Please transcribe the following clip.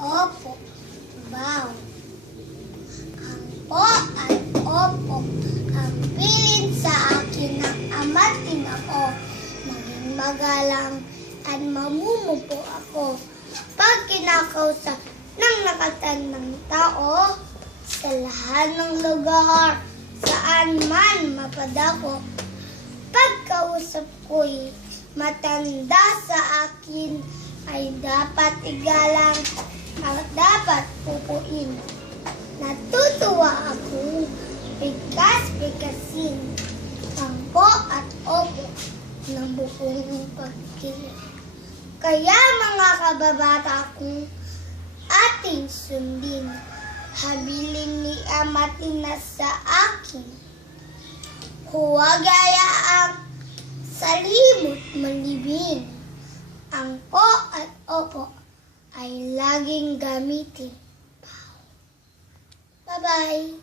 opo, baw. Ang po at opo, ang bilin sa akin ng ama't ina ko. Maging magalang at mamumupo ako. Pag kinakausap ng nakatandang tao, sa lahat ng lugar, saan man mapadako, pagkausap ko'y matanda sa akin, ay dapat igalang at dapat pupuin. Natutuwa ako, bigas-bigasin ang po at opo ng buong pagkilos. Kaya mga kababata ko, ating sundin, habilin ni ama't ina sa akin. Huwag ayaang salimot malibin. Ang po at opo ay laging gamitin. Bye-bye!